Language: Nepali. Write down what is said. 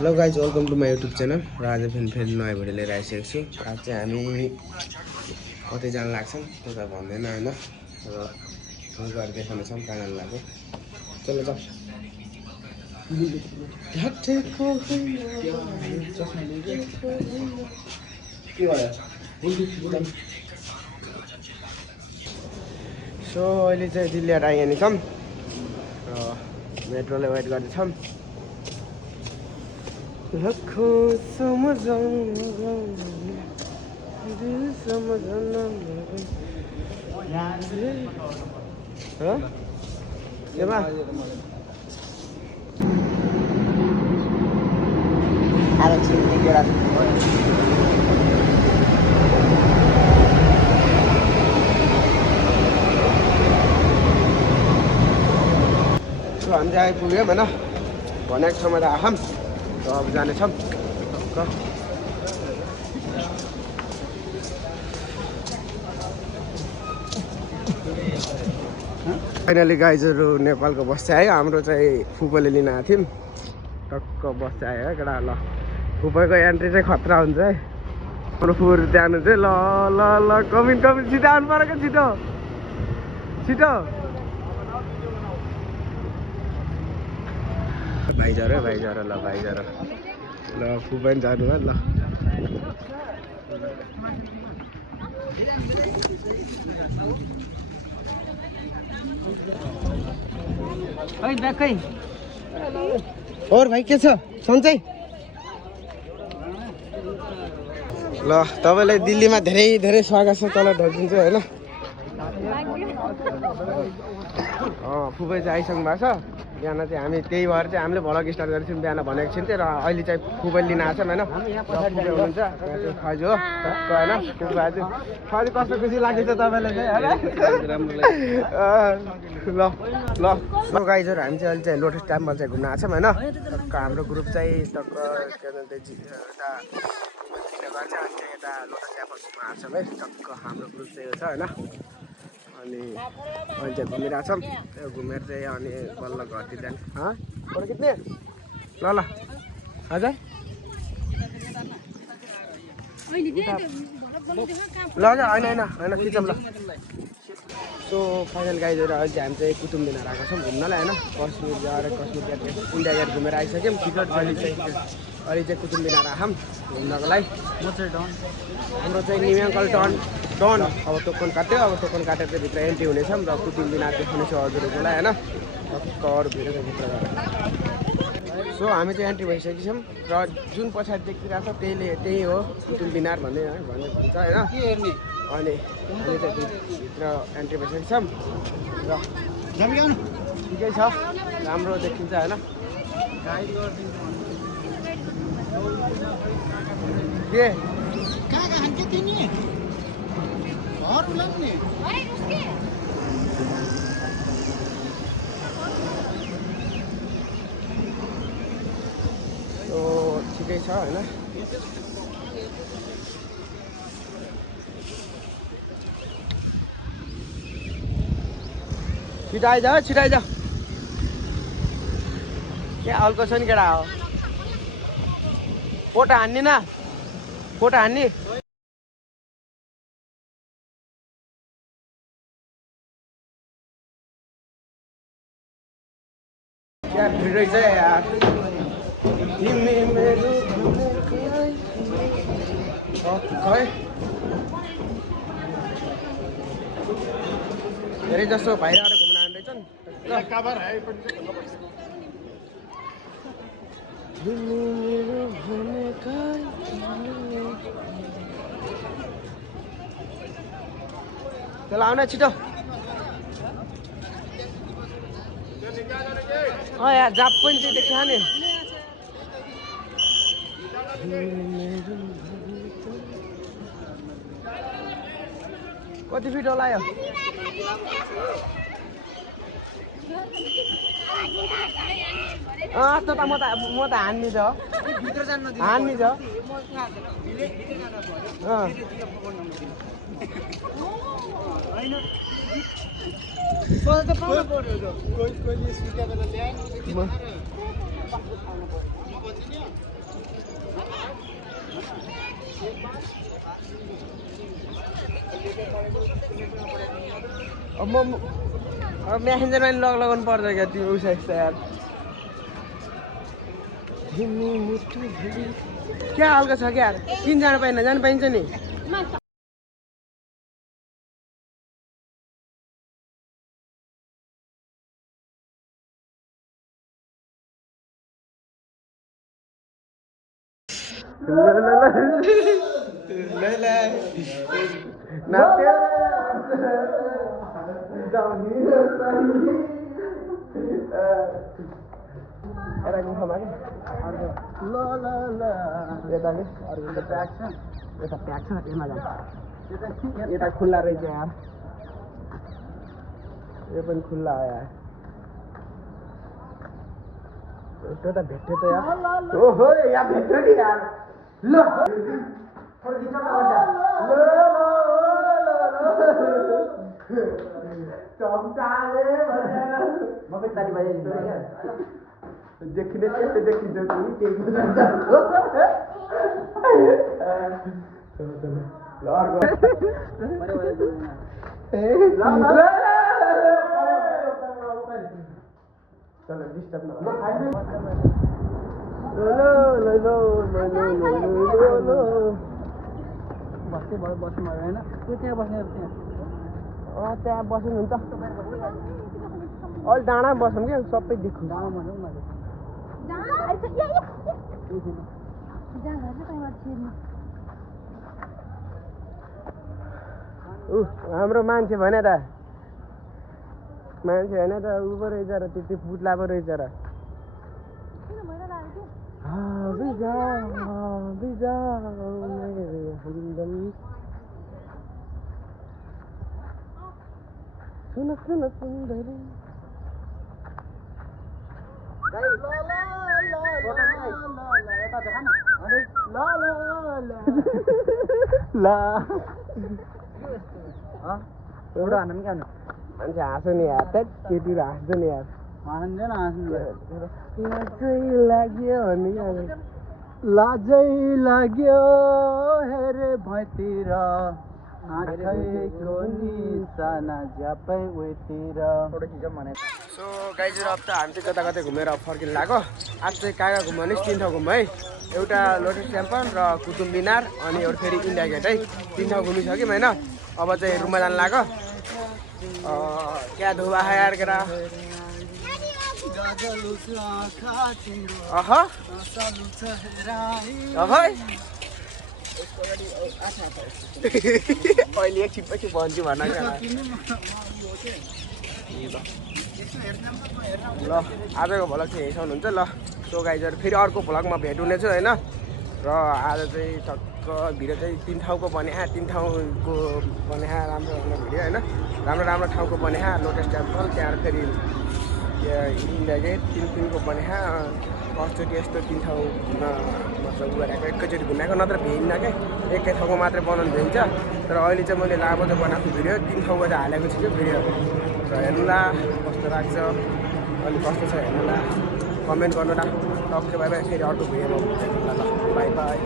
Hello guys, welcome to my YouTube channel. र आज फेरि नयाँ भिडियो लिएर आइसकेको छु। आज चाहिँ हामी कतै जान लाग्छौँ, त्यो त भन्दैन होइन। र फोन गरेर देखाउनेछौँ कहाँ जानु लाग्यो। चलो जाऊ। सो अहिले चाहिँ दिल्ली आइहाल्ने छौँ र मेट्रोले वेट गर्दैछौँ। लाखों समझाऊंगा दिल समझना हाँ के बा आरे छिन्ने केरा सो हामी चाहिँ आइपुग्यौँ होइन। भनेको ठाउँमा त आखौँ र अब जानेछौँ। फाइनली गाइजहरू नेपालको बस चाहिँ आयो। हाम्रो चाहिँ फुपूले लिन आएको थियौँ। टक्क बस चाहिँ आयो है केटा। ल फुपूको एन्ट्री चाहिँ खतरा हुन्छ है। हाम्रो फुपूहरू जानु चाहिँ ल ल ल कमिन छिटो आउनु पऱ्यो क्या, छिटो भाइजर है भाइजर। ल भाइजर ल फुपू पनि जानु भयो। ल और भाइ के छ सन्चै? ल तपाईँलाई दिल्लीमा धेरै धेरै स्वागत छ। तल ढल्किन्छु होइन। फुपै चाहिँ आइसक्नु भएको छ। बिहान चाहिँ हामी त्यही भएर चाहिँ हामीले भ्लग स्टार्ट गरेको थियौँ। बिहान भनेको थियौँ र अहिले चाहिँ फुपै लिन आएको छ होइन। फुपै हुनुहुन्छ खाजु हो होइन। फुपू आज खाजु कस्तो खुसी लाग्दैछ तपाईँलाई चाहिँ होइन। ल ल गाइजहरू हामी चाहिँ अहिले चाहिँ लोटस टेम्पल चाहिँ घुम्न आएको छौँ होइन। टक्क हाम्रो ग्रुप चाहिँ टक्क के भन्छ यता यता लोटस टेम्पल घुम्न आएको छौँ है। टक्क हाम्रो ग्रुप चाहिँ यो छ होइन। अनि अहिले चाहिँ घुमिरहेको छौँ। त्यो घुमेर चाहिँ अनि बल्ल घरतिर जाने। फोटो खिच्ने? ल ल हजुर ल होइन होइन होइन खिचौँ ल। सो फाइनल गाइजहरू अहिले चाहिँ हामी चाहिँ कुतुब मिनार आएको छौँ घुम्नलाई होइन। कश्मीर गएर कश्मीर गेट इन्डिया गेट घुमेर आइसक्यौँ। छिटो अहिले चाहिँ कुतुब मिनार आएछौँ घुम्नको लागि। हाम्रो चाहिँ निम्याङ्कल डन अब टोकन काट्यो। अब टोकन काटेर चाहिँ भित्र एन्ट्री हुनेछौँ र कुतुब मिनार देखाउनेछौँ हजुरहरूलाई होइन। टक्कर भिडियो चाहिँ भित्र गएर। सो हामी चाहिँ एन्ट्री भइसकेको छौँ र जुन पछाडि देखिरहेको छ त्यही हो कुतुब मिनार भन्ने भन्छ होइन। अनि हामी चाहिँ भित्र एन्ट्री भइसकेको छौँ र ठिकै छ, राम्रो देखिन्छ होइन। के ठिकै छ होइन। छिटो आइज क्या हल्को छ नि केटा हो। फोटो हान्ने न, फोटो हान्ने क्या भिड रहेछ यार। धेरै जस्तो भाइरबाट घुम्न आउँदैछन्। चल आउन छिटो। यार जाप पनि चाहिँ देखियो नि। कति फिट होला यो? त म त हान्ने छ हान्ने छ। अब म्यासेन्जरमा नि लगाउनु पर्छ क्या तिमी उसै यार क्या हल्का छ क्या किन जानु पाइन्न जानु पाइन्छ नि यता खुल्ला रहेछ यार यो पनि खुल्ला हो यार त्यो त भेट्यो त यार ओहो यहाँ भेट्यो नि यार ल चम्चाले ताली बजाइदिनु देखिने त्यस्तै देखिन्छ ल अर्को चलो डिस्टर्ब बस्दै भयो बस्नु भयो होइन त्यो त्यहाँ बस्ने त्यहाँ बस्नु नि त अलि डाँडा बसौँ क्या सबै देखौँ हाम्रो मान्छे भने त मान्छे होइन त उ पो रहेछ र त्यति फुट्ला पो रहेछ र सुन सुन सुन्दरी मान्छे हाँसो नि यार केटीहरू हाँस्छ नि यार लाजै लाग्यो हेरे भैतिर सो गाइजहरू अब त हामी चाहिँ कता कतै घुमेर फर्किनु लाग्यो आज चाहिँ कहाँ कहाँ घुम्यो भने 3 ठाउँ घुम्यो है एउटा लोटस टेम्पल र कुतुब मिनार अनि एउटा फेरि इन्डिया गेट है 3 ठाउँ घुमिसक्यौँ होइन अब चाहिँ रुममा जानु लाग्यो क्या धुवा है यार केरा अहिले एकछिनपछि भन्छु भन ल आजको भ्लग चाहिँ यही हुनुहुन्छ ल सो गाइजहरू फेरि अर्को भ्लगमा भेट हुनेछु होइन र आज चाहिँ ठक्क भिडियो चाहिँ 3 ठाउँको बने 3 ठाउँको बने राम्रो राम्रो भिडियो होइन राम्रो राम्रो ठाउँको बने लोटस टेम्पल त्यहाँ फेरि इन्डिया गेट 3 को बने फर्स्टचोटि यस्तो 3 ठाउँ घुम्न मतलब उ गरेको एकैचोटि घुमेको नत्र भ्याइन्न क्या एकै ठाउँको मात्रै बनाउनु भ्याइन्छ तर अहिले चाहिँ मैले लामो चाहिँ बनाएको भिडियो 3 ठाउँको चाहिँ हालेको छु त्यो भिडियो र हेर्नुला कस्तो लाग्छ अनि कस्तो छ हेर्नुला कमेन्ट गर्नुला टक्कै बाई बाई फेरि अर्को भिडियोमा ल बाई बाई